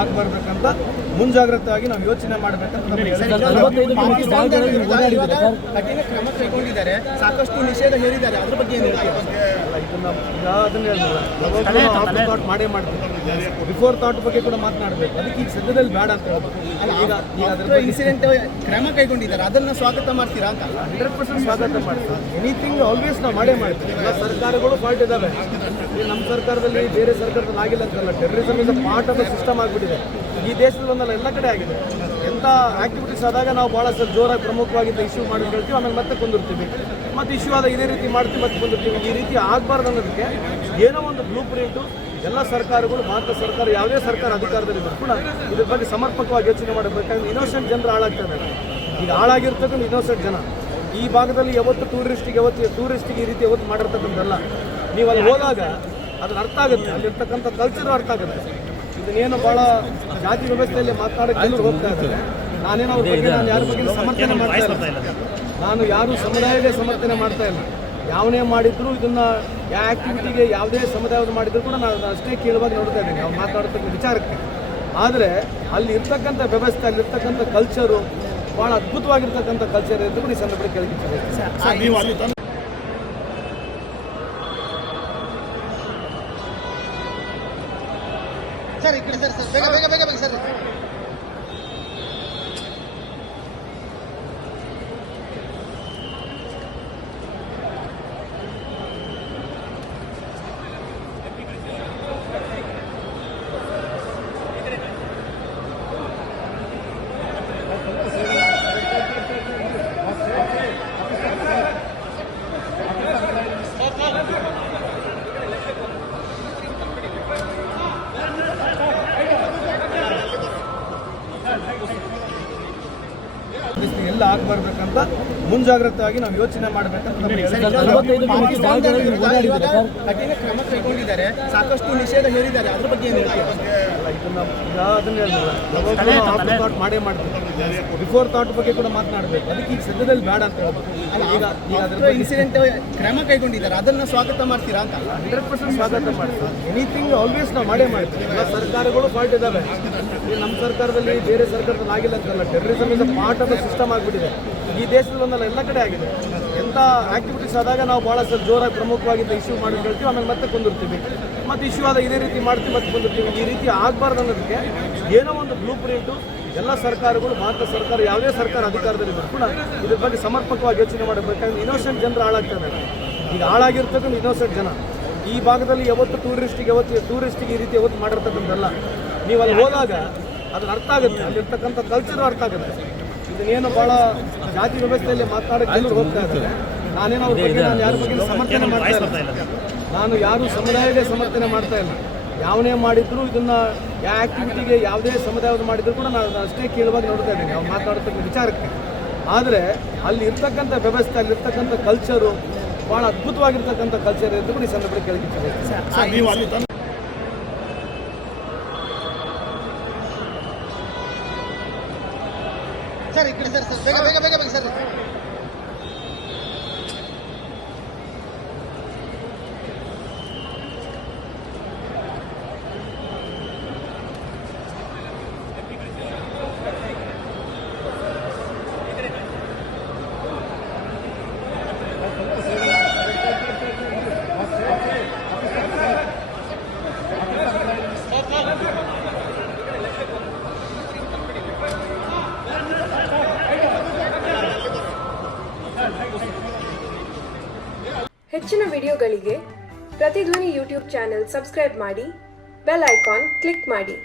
ಆಗಬಾರ್ಬೇಕಂತ ಮುಂಜಾಗ್ರತೆಯಾಗಿ ನಾವು ಯೋಚನೆ ಮಾಡಬೇಕಂತ ಕಠಿಣ ಕ್ರಮ ಕೈಗೊಂಡಿದ್ದಾರೆ, ಸಾಕಷ್ಟು ನಿಷೇಧ ಹೇರಿದ್ದಾರೆ, ಅದ್ರ ಬಗ್ಗೆ ಏನು ಹೇಳ್ತೀರಾ? ಥಾಟ್ ಮಾಡೇ ಮಾಡ್ತೀವಿ. ಬಿಫೋರ್ ಥಾಟ್ ಬಗ್ಗೆ ಕೂಡ ಮಾತನಾಡಬೇಕು. ಅದಕ್ಕೆ ಈಗ ಸದ್ಯದಲ್ಲಿ ಬೇಡ ಅಂತ ಹೇಳ್ಬೋದು. ಈಗ ಇನ್ಸಿಡೆಂಟ್ ಕ್ರಮ ಕೈಗೊಂಡಿದ್ದಾರೆ, ಅದನ್ನು ಸ್ವಾಗತ ಮಾಡ್ತೀರಾ ಅಂತ? 100% ಸ್ವಾಗತ ಮಾಡ್ತೀವಿ. ಎನಿಥಿಂಗ್ ಆಲ್ವೇಸ್ ನಾವು ಮಾಡೇ ಮಾಡ್ತೀವಿ. ಎಲ್ಲ ಸರ್ಕಾರಗಳು ಫಾಲ್ಟ್ ಇದ್ದಾವೆ. ನಮ್ಮ ಸರ್ಕಾರದಲ್ಲಿ ಬೇರೆ ಸರ್ಕಾರದಲ್ಲಿ ಆಗಿಲ್ಲ ಅಂತಲ್ಲ. Terrorism is a part of the system ಆಗಿಬಿಟ್ಟಿದೆ. ಈ ದೇಶದಲ್ಲಿ ಒಂದಲ್ಲ, ಎಲ್ಲ ಕಡೆ ಆಗಿದೆ. ಎಂಥ ಆಕ್ಟಿವಿಟೀಸ್ ಆದಾಗ ನಾವು ಭಾಳ ಜೋರಾಗಿ ಪ್ರಮುಖವಾಗಿದ್ದ ಇಶ್ಯೂ ಮಾಡಿ ಹೇಳ್ತೀವಿ, ಆಮೇಲೆ ಮತ್ತೆ ಕೊಂದಿರ್ತೀವಿ. ಮತ್ತು ಇಶ್ಯೂ ಆದ ಇದೇ ರೀತಿ ಮಾಡ್ತೀವಿ, ಮತ್ತೆ ಕೊಂದಿರ್ತೀವಿ. ಈ ರೀತಿ ಆಗಬಾರ್ದು ಅನ್ನೋದಕ್ಕೆ ಏನೋ ಒಂದು ಬ್ಲೂ ಪ್ರಿಂಟು ಎಲ್ಲ ಸರ್ಕಾರಗಳು, ಭಾರತ ಸರ್ಕಾರ ಯಾವುದೇ ಸರ್ಕಾರ ಅಧಿಕಾರದಲ್ಲಿದ್ದರೂ ಕೂಡ ಇದ್ರ ಬಗ್ಗೆ ಸಮರ್ಪಕವಾಗಿ ಯೋಚನೆ ಮಾಡಬೇಕಾದ್ರೆ ಇನ್ನೋಸೆಂಟ್ ಜನರು ಹಾಳಾಗ್ತಾರೆ. ಈಗ ಹಾಳಾಗಿರ್ತಕ್ಕಂಥ ಇನ್ನೋಸೆಂಟ್ ಜನ ಈ ಭಾಗದಲ್ಲಿ ಯಾವತ್ತು ಟೂರಿಸ್ಟಿಗೆ ಈ ರೀತಿ ಯಾವತ್ತು ಮಾಡಿರ್ತಕ್ಕಂಥದ್ದಲ್ಲ. ನೀವು ಅಲ್ಲಿ ಹೋದಾಗ ಅದ್ರ ಅರ್ಥ ಆಗುತ್ತೆ, ಅಲ್ಲಿರ್ತಕ್ಕಂಥ ಕಲ್ಚರ್ ಅರ್ಥ ಆಗುತ್ತೆ. ಇದನ್ನೇನು ಭಾಳ ಜಾತಿ ವ್ಯವಸ್ಥೆಯಲ್ಲಿ ಮಾತನಾಡೋಕ್ಕೆ ಎಲ್ಲರೂ ಹೋಗ್ತಾ ಇದ್ದಾರೆ. ನಾನೇನೋ ಅವ್ರ ಬಗ್ಗೆ ನಾನು ಯಾರ ಬಗ್ಗೆ ಸಮರ್ಥನೆ ಮಾಡ್ತಾ ಇಲ್ಲ. ನಾನು ಯಾರು ಸಮುದಾಯದೇ ಸಮರ್ಥನೆ ಮಾಡ್ತಾ ಇಲ್ಲ. ಯಾವನೇ ಮಾಡಿದ್ರು ಇದನ್ನು ಯಾವ ಆ್ಯಕ್ಟಿವಿಟಿಗೆ ಯಾವುದೇ ಸಮುದಾಯದ ಮಾಡಿದ್ರು ಕೂಡ ನಾನು ಅಷ್ಟೇ ಕೇಳುವಾಗ ನೋಡ್ತಾ ಇದ್ದೀನಿ ಅವ್ರು ಮಾತಾಡ್ತಕ್ಕಂಥ ವಿಚಾರಕ್ಕೆ. ಆದರೆ ಅಲ್ಲಿ ಇರ್ತಕ್ಕಂಥ ವ್ಯವಸ್ಥೆ, ಅಲ್ಲಿರ್ತಕ್ಕಂಥ ಕಲ್ಚರು ಭಾಳ ಅದ್ಭುತವಾಗಿರ್ತಕ್ಕಂಥ ಕಲ್ಚರ್ ಅಂತ ಕೂಡ ಈ ಸಂದರ್ಭದಲ್ಲಿ ಕೇಳ್ತಿದ್ದಾರೆ. ಸರ್ ಈ ಕಡೆ ಸರ್ ಬೇಗ ಸರ್. ಎಲ್ಲ ಆಗಬಾರ್ಬೇಕಂತ ಮುಂಜಾಗ್ರತೆಯಾಗಿ ನಾವು ಯೋಚನೆ ಮಾಡಬೇಕಂತ ಕಠಿಣ ಕ್ರಮ ಕೈಗೊಂಡಿದ್ದಾರೆ, ಸಾಕಷ್ಟು ನಿಷೇಧ ಹೇರಿದ್ದಾರೆ, ಅದ್ರ ಬಗ್ಗೆ ಏನು ಹೇಳ್ತೀರಾ? ಥಾಟ್ ಮಾಡೇ ಮಾಡ್ತೀವಿ. ಬಿಫೋರ್ ಥಾಟ್ ಬಗ್ಗೆ ಕೂಡ ಮಾತನಾಡಬೇಕು. ಅದಕ್ಕೆ ಈಗ ಸದ್ಯದಲ್ಲಿ ಬೇಡ ಅಂತ ಹೇಳ್ಬೋದು. ಈಗ ಇನ್ಸಿಡೆಂಟ್ ಕ್ರಮ ಕೈಗೊಂಡಿದ್ದಾರೆ, ಅದನ್ನು ಸ್ವಾಗತ ಮಾಡ್ತೀರಾ ಅಂತ? 100% ಸ್ವಾಗತ ಮಾಡ್ತೀವಿ. ಎನಿಥಿಂಗ್ ಆಲ್ವೇಸ್ ನಾವು ಮಾಡೇ ಮಾಡ್ತೀವಿ. ಎಲ್ಲ ಸರ್ಕಾರಗಳು ಫಾಲ್ಟ್ ಇದ್ದಾವೆ. ನಮ್ಮ ಸರ್ಕಾರದಲ್ಲಿ ಬೇರೆ ಸರ್ಕಾರದಲ್ಲಿ ಆಗಿಲ್ಲ ಅಂತಲ್ಲ. Terrorism is a part of the system ಆಗಿಬಿಟ್ಟಿದೆ. ಈ ದೇಶದಲ್ಲಿ ಒಂದಲ್ಲ, ಎಲ್ಲ ಕಡೆ ಆಗಿದೆ. ಎಂಥ ಆಕ್ಟಿವಿಟೀಸ್ ಆದಾಗ ನಾವು ಭಾಳ ಜೋರಾಗಿ ಪ್ರಮುಖವಾಗಿದ್ದ ಇಶ್ಯೂ ಮಾಡಿ ಹೇಳ್ತೀವಿ, ಆಮೇಲೆ ಮತ್ತೆ ಕೊಂದಿರ್ತೀವಿ. ಮತ್ತು ಇಶ್ಯೂ ಆದ ಇದೇ ರೀತಿ ಮಾಡ್ತೀವಿ, ಮತ್ತೆ ಕೊಂದಿರ್ತೀವಿ. ಈ ರೀತಿ ಆಗಬಾರ್ದು ಅನ್ನೋದಕ್ಕೆ ಏನೋ ಒಂದು ಬ್ಲೂ ಪ್ರಿಂಟು ಎಲ್ಲ ಸರ್ಕಾರಗಳು, ಭಾರತ ಸರ್ಕಾರ ಯಾವುದೇ ಸರ್ಕಾರ ಅಧಿಕಾರದಲ್ಲಿದ್ದರೂ ಕೂಡ ಇದ್ರ ಬಗ್ಗೆ ಸಮರ್ಪಕವಾಗಿ ಯೋಚನೆ ಮಾಡಬೇಕಾದ್ರೆ ಇನ್ನೋಸೆಂಟ್ ಜನರು ಹಾಳಾಗ್ತಾರೆ. ಈಗ ಹಾಳಾಗಿರ್ತಕ್ಕಂಥ ಇನ್ನೋಸೆಂಟ್ ಜನ ಈ ಭಾಗದಲ್ಲಿ ಯಾವತ್ತು ಟೂರಿಸ್ಟಿಗೆ ಈ ರೀತಿ ಯಾವತ್ತು ಮಾಡಿರ್ತಕ್ಕಂಥದ್ದಲ್ಲ. ನೀವು ಅಲ್ಲಿ ಹೋದಾಗ ಅದ್ರ ಅರ್ಥ ಆಗುತ್ತೆ, ಅಲ್ಲಿರ್ತಕ್ಕಂಥ ಕಲ್ಚರ್ ಅರ್ಥ ಆಗುತ್ತೆ. ಇದನ್ನೇನು ಭಾಳ ಜಾತಿ ವ್ಯವಸ್ಥೆಯಲ್ಲಿ ಮಾತನಾಡೋಕ್ಕೆ ಎಲ್ಲರೂ ಹೋಗ್ತಾ ಇದ್ದಾರೆ. ನಾನೇನೋ ಅವ್ರ ಬಗ್ಗೆ ನಾನು ಯಾರ ಬಗ್ಗೆ ಸಮರ್ಥನೆ ಮಾಡ್ತಾ ಇಲ್ಲ. ನಾನು ಯಾರು ಸಮುದಾಯದೇ ಸಮರ್ಥನೆ ಮಾಡ್ತಾ ಇಲ್ಲ. ಯಾವನೇ ಮಾಡಿದ್ರು ಇದನ್ನು ಯಾವ ಆ್ಯಕ್ಟಿವಿಟಿಗೆ ಯಾವುದೇ ಸಮುದಾಯದ ಮಾಡಿದ್ರು ಕೂಡ ನಾನು ಅಷ್ಟೇ ಕೇಳುವಾಗ ನೋಡ್ತಾ ಇದ್ದೀನಿ ಅವ್ರು ಮಾತಾಡ್ತಕ್ಕಂಥ ವಿಚಾರಕ್ಕೆ. ಆದರೆ ಅಲ್ಲಿ ಇರ್ತಕ್ಕಂಥ ವ್ಯವಸ್ಥೆ, ಅಲ್ಲಿರ್ತಕ್ಕಂಥ ಕಲ್ಚರು ಭಾಳ ಅದ್ಭುತವಾಗಿರ್ತಕ್ಕಂಥ ಕಲ್ಚರ್ ಅಂತ ಕೂಡ ಈ ಸಂದರ್ಭದಲ್ಲಿ ಕೇಳ್ತಿದ್ದಾರೆ. ಸರ್ ಈ ಕಡೆ ಸರ್ ಬೇಗ ಸರ್. ಹೆಚ್ಚಿನ ವಿಡಿಯೋಗಳಿಗೆ ಪ್ರತಿಧ್ವನಿ ಯೂಟ್ಯೂಬ್ ಚಾನೆಲ್ ಸಬ್ಸ್ಕ್ರೈಬ್ ಮಾಡಿ, ಬೆಲ್ ಐಕಾನ್ ಕ್ಲಿಕ್ ಮಾಡಿ.